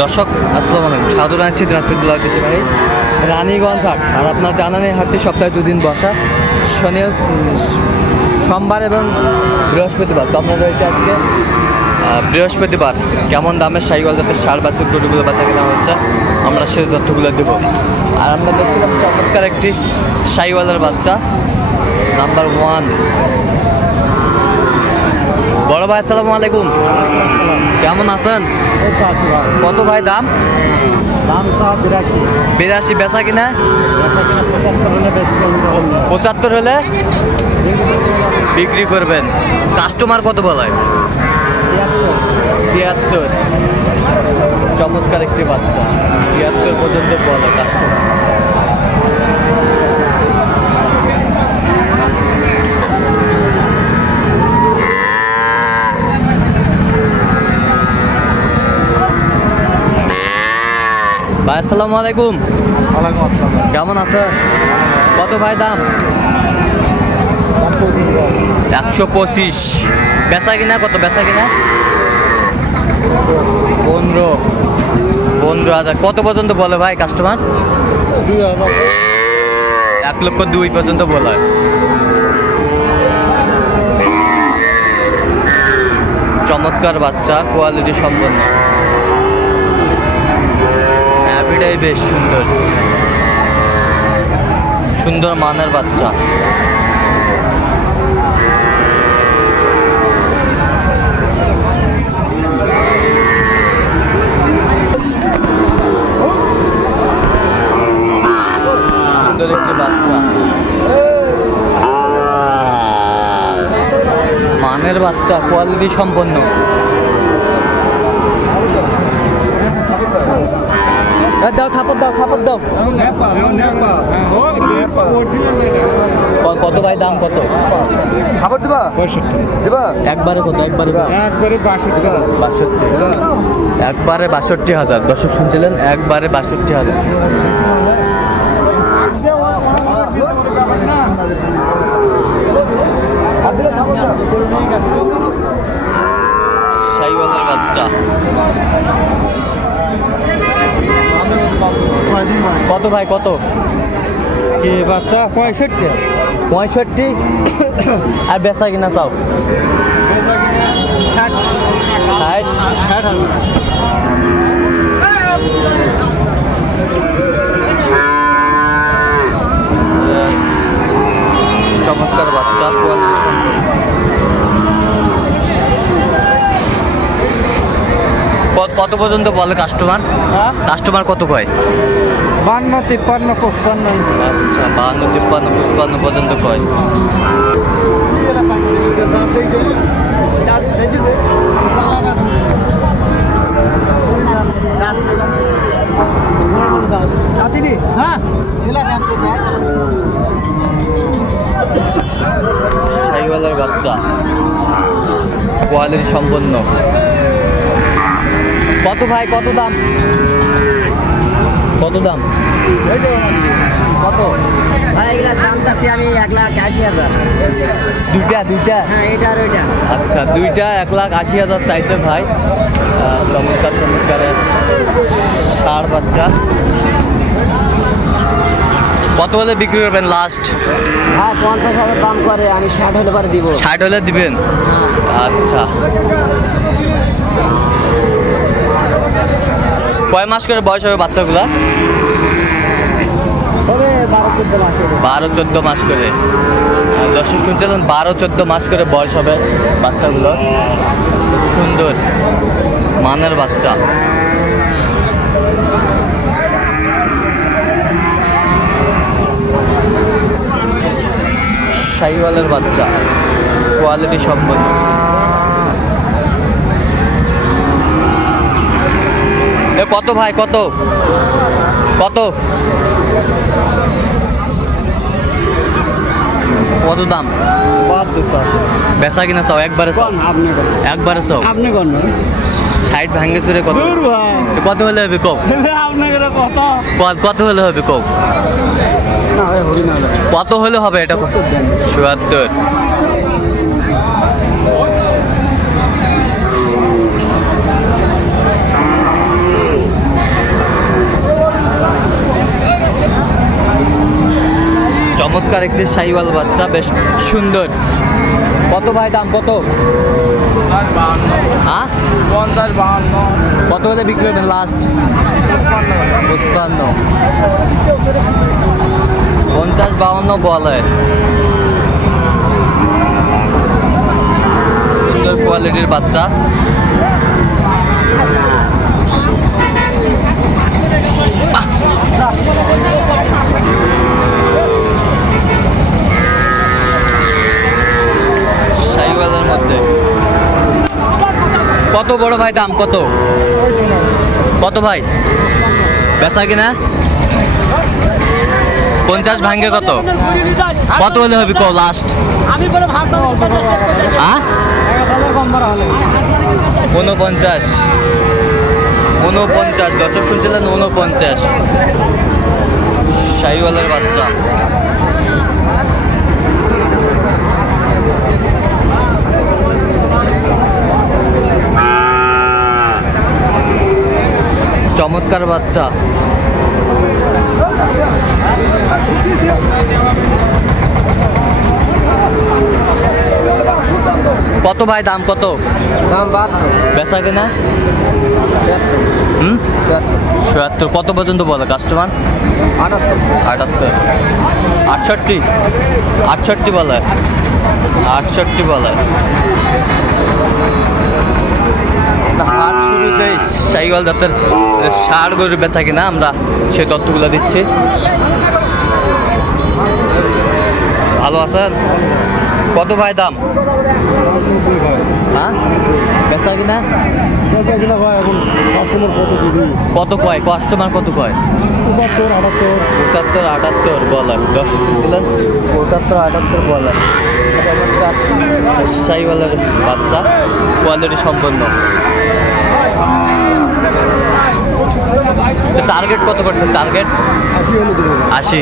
দর্শক আসসালামু আলাইকুম, স্বাগত জানাচ্ছি দিনাজপুর ভাই রানীগঞ্জ হাট। আর আপনার জানেন এই হাটটি সপ্তাহে দুদিন বসা, সোমবার এবং বৃহস্পতিবার। তো আমরা রয়েছে আজকে বৃহস্পতিবার। কেমন দামের সাইকেল জাতের সার বাছুর গরুগুলো বাচ্চা কেনা হচ্ছে আমরা সেই তথ্যগুলো দেবো। আর আমরা দেখছিলাম চমৎকার একটি সাইওয়ালের বাচ্চা নাম্বার 1। বড় ভাই আসসালামু আলাইকুম, কেমন আছেন? কত ভাই দাম? 82। বেচা কিনা 75 হলে বিক্রি করবেন। কাস্টমার কত বলায়? 73। চমৎকার একটি বাচ্চা, 73 পর্যন্ত বলে কাস্টমার। ভাই আসসালামু আলাইকুম। কেমন আছেন? কত ভাই দাম? 125। বেচা কিনা কত? বেচা কিনা 15,000। কত পর্যন্ত বলে ভাই কাস্টমার? 1,02,000 পর্যন্ত বলে। চমৎকার বাচ্চা, কোয়ালিটি সম্পন্ন, এটাই বেশ সুন্দর সুন্দর মানের বাচ্চা। সুন্দর একটি বাচ্চা, মানের বাচ্চা, কোয়ালিটি সম্পন্ন। দাও থাপড় দাও, থাপড় দাও। কত ভাই দাম? কত খাবার দিবা? 65 দিবা। একবারে কত? একবারে 62। একবারে 62,000। দর্শক শুনছিলেন, একবারে 62,000। শাইওয়ালের বাচ্চা। কত ভাই? কত কি বাচ্চা? 65। আর বেচা কিনা চাও? 60। চমৎকার বাচ্চা, কোয়ালিটি সম্পন্ন। কত পর্যন্ত বলে কাস্টমার? কাস্টমার কত কয়? 52, 53, 55। আচ্ছা, 52, 53, 55 পর্যন্ত কয়। শাইওয়ালের বাচ্চা, কোয়ালিটি সম্পন্ন। কত ভাই? কত দাম? কত দাম? কত ভাই এগুলার দাম চাচ্ছি আমি 1,80,000। দুইটা? হ্যাঁ, এটা আর ওইটা। আচ্ছা, দুইটা 1,80,000 চাইছে ভাই। চমৎকার ষাঁড় বাচ্চা। কত হলে বিক্রি করবেন লাস্ট? হ্যাঁ, 50,000 দাম করে, আমি 60 হলে পরে দিব। 60 হলে দিবেন? আচ্ছা। কয় মাস করে বয়স হবে বাচ্চাগুলা? 12-14 মাস করে। দর্শক শুনছিলেন, 12-14 মাস করে বয়স হবে বাচ্চাগুলো। সুন্দর মানের বাচ্চা। শাইওয়ালের বাচ্চা, কোয়ালিটি সম্পন্ন। কত ভাই? কত কত কত দাম? বেচা কিনা চাও? একবারে চাও? একবারে চাও? আপনি কোন 60 ভাঙ্গে চুরে কত? কত হলে হবে কম? কত হলে হবে কম? কত হলে হবে এটা? ৭৪। চমৎকার একটি শাহিওয়াল বাচ্চা, বেশ সুন্দর। কত ভাই দাম কত? হ্যাঁ 50-52 কত হলে বিক্রি করবেন লাস্ট? 55 50-52 বলে। সুন্দর কোয়ালিটির বাচ্চা। শাহিওয়ালের মধ্যে কত বড় ভাই দাম কত? কত ভাই বেচা কিনা? 50 ভাঙ্গে কত? কত হলে হবে কো লাস্ট? হ্যাঁ 49 দর্শক শুনছিলেন 49। শাহিওয়ালের বাচ্চা। চমৎকার বাচ্চা। কত ভাই দাম কত? দাম 72 বেচা কিনা? 76 কত পর্যন্ত বলে কাস্টমার? 78 68 বলে। 68 বলে। হাট শুরুতেই শাহিওয়াল জাতের ষাঁড় গরুর বেচা কিনা আমরা সেই তথ্যগুলো দিচ্ছি। ভালো আছেন? কত ভাই দাম? হ্যাঁ বেচা কিনা? কত কয় কাস্টমার কত কয়? 75-78 বলে। দর্শক শুনছিলেন 75-78 বলে। শাহিওয়ালের বাচ্চা, কোয়ালিটি সম্পন্ন। টার্গেট কত করছেন? টার্গেট 80।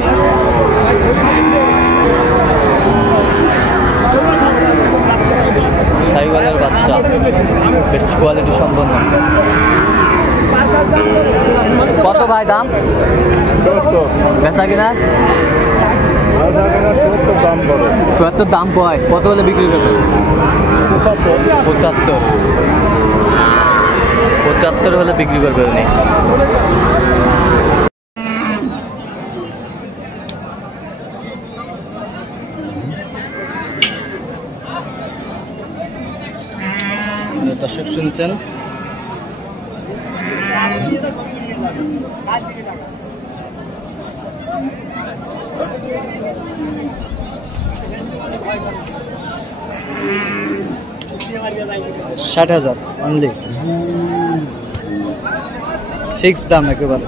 শাহিওয়ালের বাচ্চা, বেশ কোয়ালিটি সম্পন্ন। কত ভাই দাম? বেচা কিনা? ৭০ দাম কয়? কত হলে বিক্রি করবে? 75 হলে বিক্রি করবে উনি। দর্শক শুনছেন $60,000 অনলি, ফিক্স দাম একেবারে।